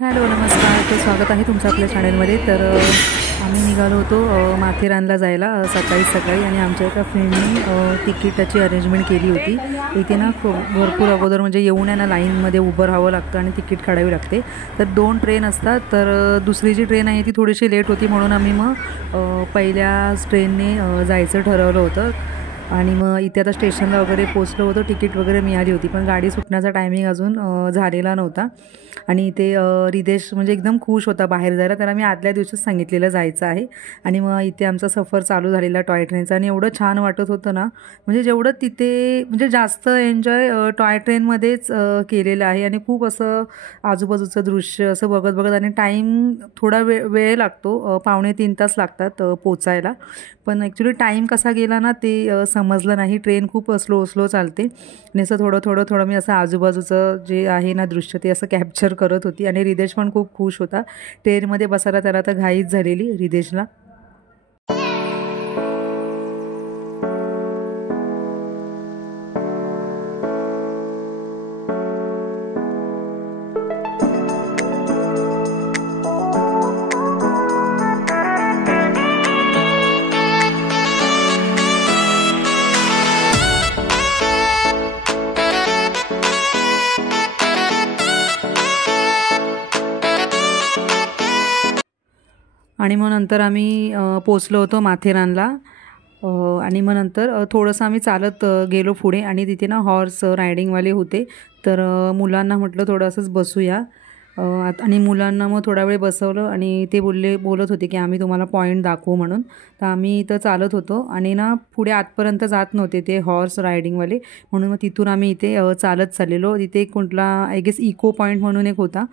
Hello नमस्कार, तर स्वागत आहे तुमचं आपल्या चॅनलमध्ये। तर आम्ही निघालो होतो माथेरानला जायला सकाळी आणि आमच्या एका फ्रेंडनी तिकीटाची अरेंजमेंट केली होती। इथे ना भरपूर अगोदर म्हणजे येऊन आहे ना लाईनमध्ये उभं राहावं लागतं आणि तिकीट काढावी लागते। तर 2 ट्रेन असतात, तर दुसरी जी ट्रेन आहे ती थोडीशी लेट होती म्हणून आम्ही मग पहिल्याच ट्रेनने जायचं ठरवलं होतं। आणि मग इथे आता स्टेशनला वगैरे पोचलो होतो, तिकीट वगैरे मिळाली होती, पण गाडी सुटण्याचा टायमिंग अजून झालेला नव्हता। आणि इथे रिदेश म्हणजे एकदम खुश होता बाहेर जायला, तर आम्ही आदल्या दिवशीच सांगितलेलं जायचं आहे। आणि मग इथे आमचा सफर चालू झालेला टॉय ट्रेनचा, आणि एवढं छान वाटत होतं ना, म्हणजे जेवढं तिथे म्हणजे जास्त एन्जॉय टॉय ट्रेनमध्येच केलेलं आहे। आणि खूप असं आजूबाजूचं दृश्य असं बघत बघत, आणि टाईम थोडा वेळ लागतो, 2.25 तास लागतात पोचायला, पण ॲक्च्युली टाईम कसा गेला ना ते समजलं नाही। ट्रेन खूप स्लो चालते आणि असं थोडं मी असं आजूबाजूचं जे आहे ना दृश्य ते असं कॅप्चर करत होती। आणि रिदेश पण खूप खुश होता ट्रेनमध्ये बसायला, त्याला तर घाईच झालेली रिदेशला। आणि मग नंतर आम्ही पोचलो होतो माथेरानला। आणि मग नंतर थोडंसं आम्ही चालत गेलो पुढे, आणि तिथे ना हॉर्स रायडिंगवाले होते, तर मुलांना म्हटलं थोडंसंच बसूया। आणि मुलांना मग थोडा वेळ बसवलं, आणि ते बोलत होते की आम्ही तुम्हाला पॉईंट दाखवू म्हणून। तर आम्ही इथं चालत होतो, आणि ना पुढे आतपर्यंत जात नव्हते ते हॉर्स रायडिंगवाले, म्हणून मग तिथून आम्ही इथे चालत चाललेलो। तिथे कुठला आय गेस इको पॉईंट म्हणून एक होता,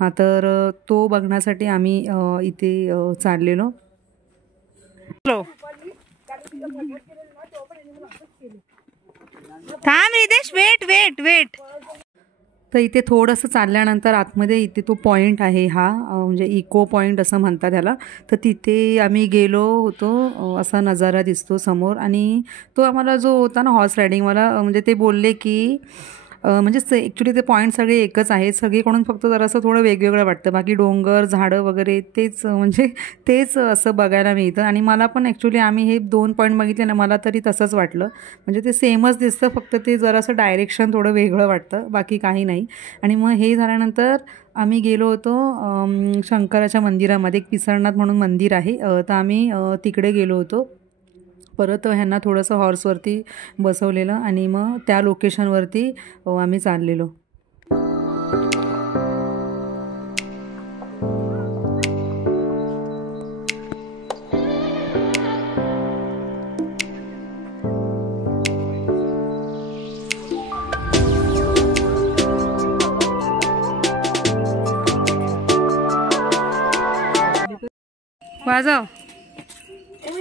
हां, तर तो बघण्यासाठी आम्ही इथे चाललेलो। थांब रिदेश, वेट वेट वेट। तर इथे थोडंसं चालल्यानंतर आतमध्ये इथे तो पॉईंट आहे, हा म्हणजे इको पॉईंट असं म्हणतात त्याला। तर तिथे आम्ही गेलो होतो, असा नजारा दिसतो समोर। आणि तो आम्हाला जो होता ना हॉर्स रायडिंगवाला, म्हणजे ते बोलले की म्हणजे ॲक्च्युली ते पॉईंट सगळे एकच आहेत सगळीकडून, फक्त जरासं थोडं वेगवेगळं वाटतं, बाकी डोंगर झाडं वगैरे तेच म्हणजे तेच असं बघायला मिळतं। आणि मला पण ॲक्च्युली आम्ही हे 2 पॉईंट बघितले ना, मला तरी तसंच वाटलं, म्हणजे ते सेमच दिसतं, फक्त ते जरासं डायरेक्शन थोडं वेगळं वाटतं, बाकी काही नाही। आणि मग हे झाल्यानंतर आम्ही गेलो होतो शंकराच्या मंदिरामध्ये, एक पिसळनाथ म्हणून मंदिर आहे, तर आम्ही तिकडे गेलो होतो। परत ह्यांना थोडंसं हॉर्सवरती बसवलेलं, आणि मग त्या लोकेशनवरती आम्ही चाललेलो। वाजव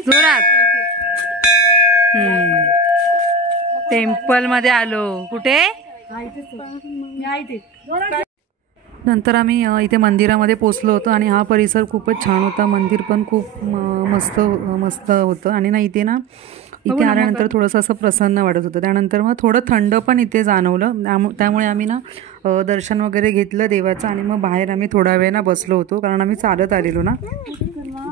जोरात। टेम्पलमध्ये आलो, कुठे नंतर आम्ही इथे मंदिरामध्ये पोचलो होतो, आणि हा परिसर खूपच छान होता, मंदिर पण खूप मस्त होतं। आणि ना इथे आल्यानंतर थोडंसं असं प्रसन्न वाटत होतं। त्यानंतर मग थोडं थंड पण इथे जाणवलं, त्यामुळे आम्ही ना दर्शन वगैरे घेतलं देवाचं, आणि मग बाहेर आम्ही थोडा वेळ ना बसलो होतो, कारण आम्ही चालत आलेलो ना,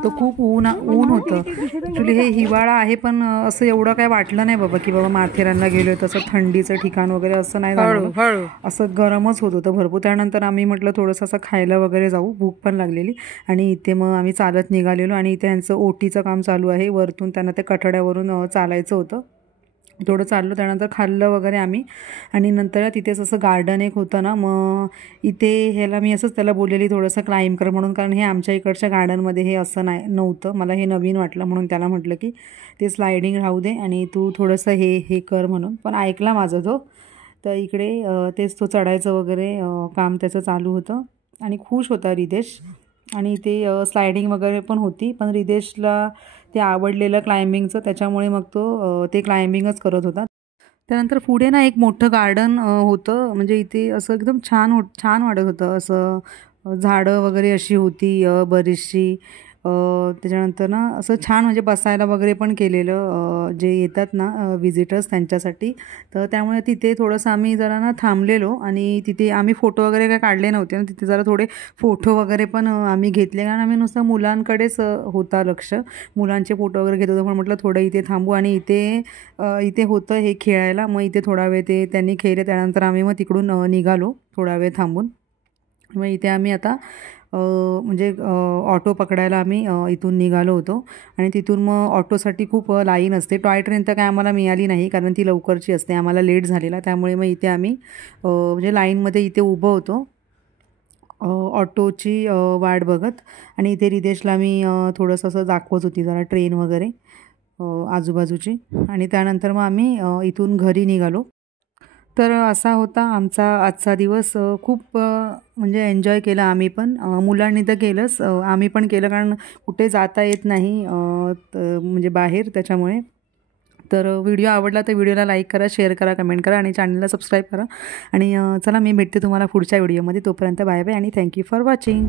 तर खूप ऊन होतं। ॲक्च्युली हे हिवाळा आहे, पण असं एवढं काय वाटलं नाही बाबा की बाबा माथेरानला गेलो आहे तसं थंडीचं ठिकाण वगैरे असं नाही झालं, असं गरमच होत होतं भरपूर। त्यानंतर आम्ही म्हटलं थोडंसं असं खायला वगैरे जाऊ, भूक पण लागलेली, आणि इथे मग आम्ही चालत निघालेलो। आणि इथे यांचं ओटीचं काम चालू आहे, वरतून त्यांना ते कठड्यावरून चालायचं होतं, थोडं चाललो, त्यानंतर खाल्लं वगैरे आम्ही। आणि नंतर तिथेच असं गार्डन एक होतं ना, मग इथे ह्याला मी असंच त्याला बोललेली थोडंसं क्लाइंब कर म्हणून, कारण हे आमच्या इकडच्या गार्डनमध्ये हे असं नव्हतं, मला हे नवीन वाटलं, म्हणून त्याला म्हटलं की ते स्लायडिंग राहू दे आणि तू थोडंसं हे कर म्हणून, पण ऐकला माझं तो। तर इकडे तेच तो चढायचं वगैरे काम त्याचं चालू होतं, आणि खुश होता रिदेश। आणि ते स्लायडिंग वगैरे पण होती, पण रिदेशला ते आवडलेलं क्लाइम्बिंगचं, त्याच्यामुळे मग तो ते क्लाइम्बिंगच करत होता। त्यानंतर पुढे ना एक मोठं गार्डन होतं, म्हणजे इथे असं एकदम छान वाटत होतं, असं झाडं वगैरे अशी होती बरीचशी, त्याच्यानंतर ना असं छान म्हणजे बसायला वगैरे पण केलेलं जे येतात ना विजिटर्स त्यांच्यासाठी. तर त्यामुळे तिथे थोडंसं आम्ही जरा ना थांबलेलो आणि तिथे आम्ही फोटो वगैरे काय काढले नव्हते ना, तिथे जरा थोडे फोटो वगैरे पण आम्ही घेतले, कारण आम्ही नुसतं मुलांकडेच होता लक्ष, मुलांचे फोटो वगैरे घेत होतो. पण म्हटलं थोडं इथे थांबू आणि इथे होतं हे खेळायला. मग इथे थोडा वेळ त्यांनी खेळले, त्यानंतर आम्ही मग तिकडून निघालो थोडा वेळ थांबून. मग इथे आम्ही आता म्हणजे ऑटो पकडायला आम्ही इथून निघालो होतो आणि तिथून मग ऑटोसाठी खूप लाईन असते. टॉय ट्रेन तर काय आम्हाला मिळाली नाही, कारण ती लवकरची असते, आम्हाला लेट झालेला. त्यामुळे मग इथे आम्ही म्हणजे लाईनमध्ये इथे उभं होतो ऑटोची वाट बघत. आणि इथे रितेशला मी थोडंसं असं दाखवत होती जरा ट्रेन वगैरे आजूबाजूची. आणि त्यानंतर मग आम्ही इथून घरी निघालो. तर असा होता आमचा आजचा दिवस. खूप म्हणजे एन्जॉय केला आम्ही पण. मुलांनी तर केलंच, आम्ही पण केलं, कारण कुठे जाता येत नाही म्हणजे बाहेर, त्याच्यामुळे. तर व्हिडिओ आवडला तर व्हिडिओला लाईक करा, शेअर करा, कमेंट करा आणि चॅनलला सबस्क्राईब करा. आणि चला, मी भेटते तुम्हाला पुढच्या व्हिडिओमध्ये. तोपर्यंत बाय बाय आणि थँक्यू फॉर वॉचिंग.